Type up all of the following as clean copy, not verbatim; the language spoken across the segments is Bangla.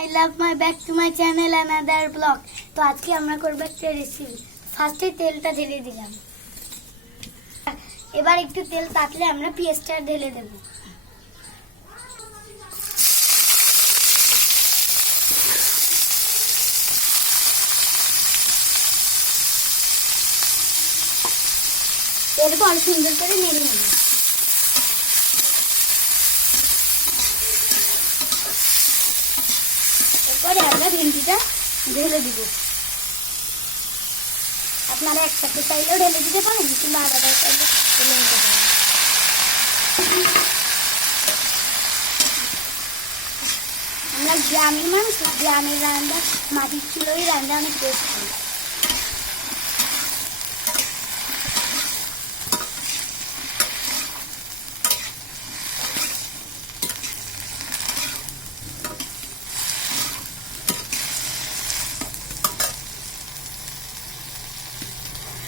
I love my back to my channel another vlog। তো আজকে আমরা করব একটা রেসিপি। ফার্স্টে তেলটা ঢেলে দিলাম, এবার একটু তেল তাতলে আমরা পেঁয়াজটা ঢেলে দেব। এরপর সুন্দর করে নেড়ে নেব। এরপরে আমরা ভেন্ডিটা ঢেলে দিব। আপনারা একসাথে চাইলেও ঢেলে দিতে পারেন, কিংবা আলাদা চাইলে ঢেলে নিতে পারেন। আমরা গ্রামের মানুষ, গ্রামের রান্না মাটির চুলোই রান্না অনেক টেস্ট করি।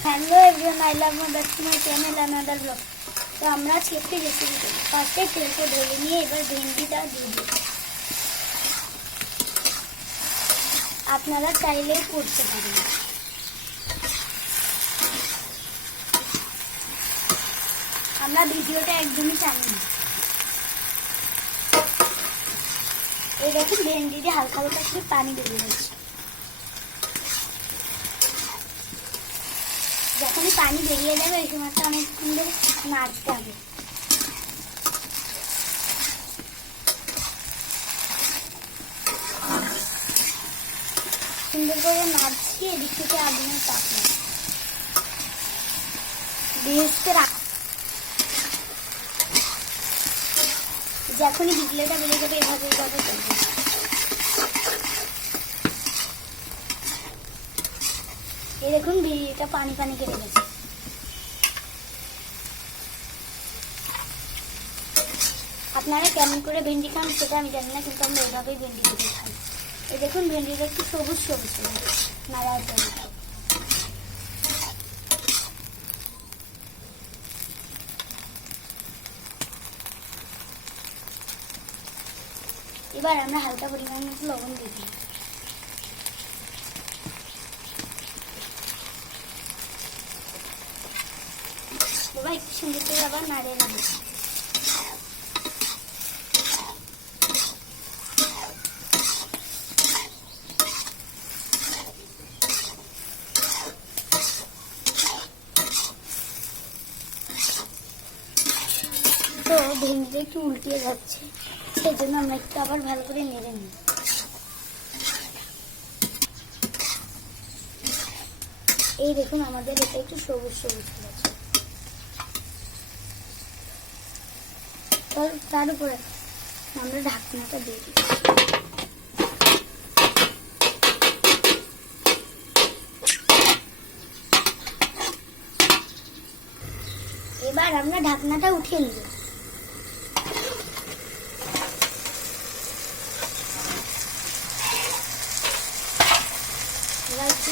Hello everyone, I love my back to my channel another blog. তো আমরা ছেড়তে রেসিপি করি। ফার্স্টে তেলটা ঢেলে নিয়ে এবার ভেন্ডিটা দিয়ে দিই। আপনারা চাইলেই করতে পারেন। আমরা ভিডিওটা একদমই টানি না। এই দেখুন ভেন্ডিতে হালকা হালকা একটু পানি বেরিয়ে যাচ্ছে। যখনই পানি বেরিয়ে যাবে এই সময়টা অনেকক্ষণ ধরে নাড়তে হবে। সুন্দর করে নাড়ছি, এদিক থেকে আগুনের তাপ ভেজতে রাখ। যখনই বিজলিটা বেরিয়ে যাবে এভাবে এভাবে চলবে। এই দেখুন এটা পানি পানি কেটে গেছে। আপনারা কেমন করে ভেন্ডি খান সেটা আমি জানি না, কিন্তু আমরা এভাবেই ভেন্ডি কেটে খাই। এই দেখুন ভেন্ডিটা একটু সবুজ সবুজ নাড়ার জন্য। এবার আমরা হালকা পরিমাণ মতো লবণ দিয়ে দিই। এবার একটু সুন্দর করে আবার নাড়িয়ে নেব। তো ভেন্ডিটা একটু উল্টিয়ে যাচ্ছে, সেই জন্য আমরা একটু আবার ভালো করে নেড়ে নিই। এই দেখুন আমাদের এটা একটু সবুজ সবুজ হয়েছে। তার উপরে আমরা ঢাকনাটা দিয়ে দিই। এবার আমরা ঢাকনাটা উঠিয়ে নিব। এবার একটু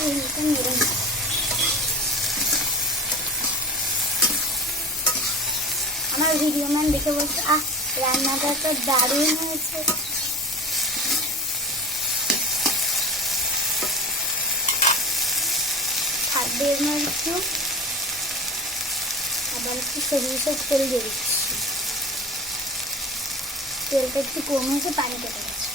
নেড়ে নিই। আমার ভিডিও ম্যান দেখে বলছে, রান্নাটা তো দারুণ হয়েছে। থাকবে এর মধ্যে আবার একটু সরিষার তেল দিয়ে দিচ্ছি। তেলটা একটু কম হয়েছে, পানি কেটে গেছে।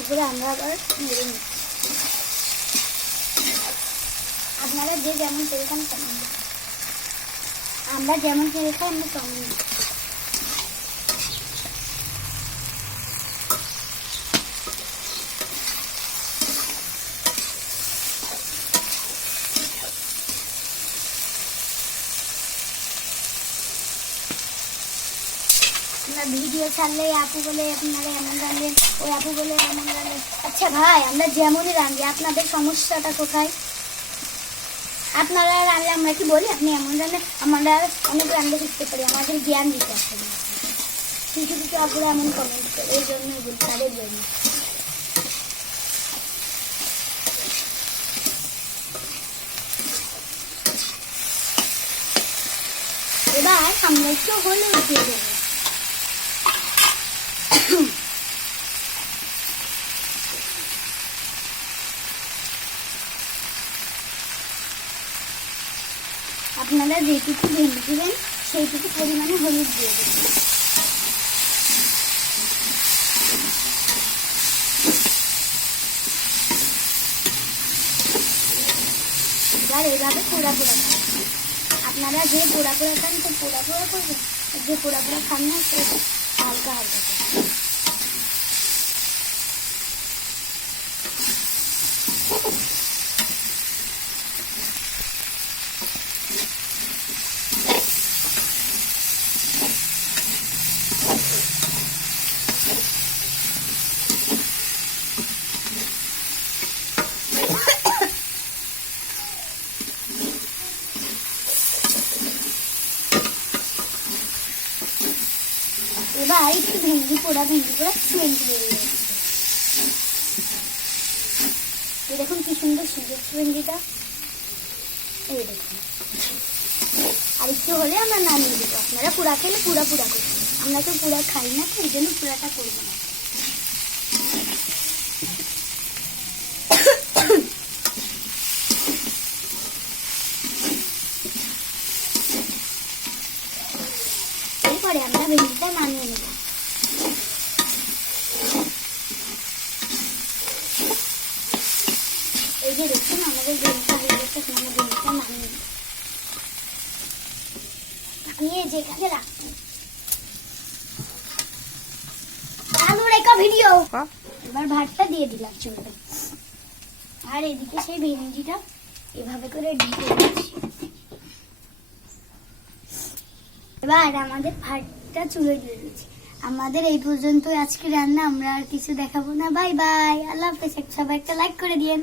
এরপরে আমরা আবার নেড়ে নিচ্ছি। আপনারা যে যেমন তেল খান তেমন, আমরা যেমন তেল খাই আমরা তেমন নিই। ভিডিও ছাড়লে আপু বলে আপনারা এমন রাঁধেন, ওই আপু বলে এমন রাঁধেন। আচ্ছা ভাই, আমরা যেমনই রাঁধি, আপনাদের সমস্যাটা কোথায়? আপনারা রাঁধলে আমরা কি বলি আপনি এমন রাঁধে? আমরা অনেক রাঁধতে শিখতে পারি, আমাদের জ্ঞান দিতে আসলে। কিছু কিছু আপুরা এমন কমেন্ট করে, এই জন্যই বলি, তাদের জন্য। এবার আমরা একটু হলুদ দিয়ে দেবো। আপনারা যেটুকু ভেঙে দিবেন সেইটুকু পরিমাণে হলুদ দিয়ে দেবেন। এবার এইভাবে পোড়া পোড়া খাবেন। আপনারা যে পোড়া পোড়া খান তো পোড়া পোড়া করবেন, যে পোড়া পোড়া খান না সে হালকা হালকা করবেন। এবার একটু ভেন্ডি পোড়া স্মেল দিয়ে দিয়েছি। এই দেখুন কি সুন্দর সিজেছে ভেন্ডিটা, এই দেখুন। আর একটু হলে আমরা নামিয়ে দেবো। আপনারা পোড়া খেলে পুরা পুরা করবেন, আমরা তো পুরা খাই না, তো এই জন্য পুরাটা করবো না। এরপরে আমরা ভেন্ডিটা নামিয়ে নেব। এই যে দেখুন আমাদের ভেন্ডিটা হয়ে গেছে, আমরা ভেন্ডিটা নামিয়ে নেব। নামিয়ে যেখানে রাখবো ভিডিও। এবার ভাতটা দিয়ে দিলাম চুলটা, আর এদিকে সেই ভেন্ডিটা এভাবে করে ঢেকে দিচ্ছি। এবার আমাদের ভাতটা চুলে দিয়ে দিচ্ছি। আমাদের এই পর্যন্ত আজকে রান্না, আমরা আর কিছু দেখাবো না। বাই বাই, আল্লাহ হাফেজ। সবাই একটা লাইক করে দিয়েন।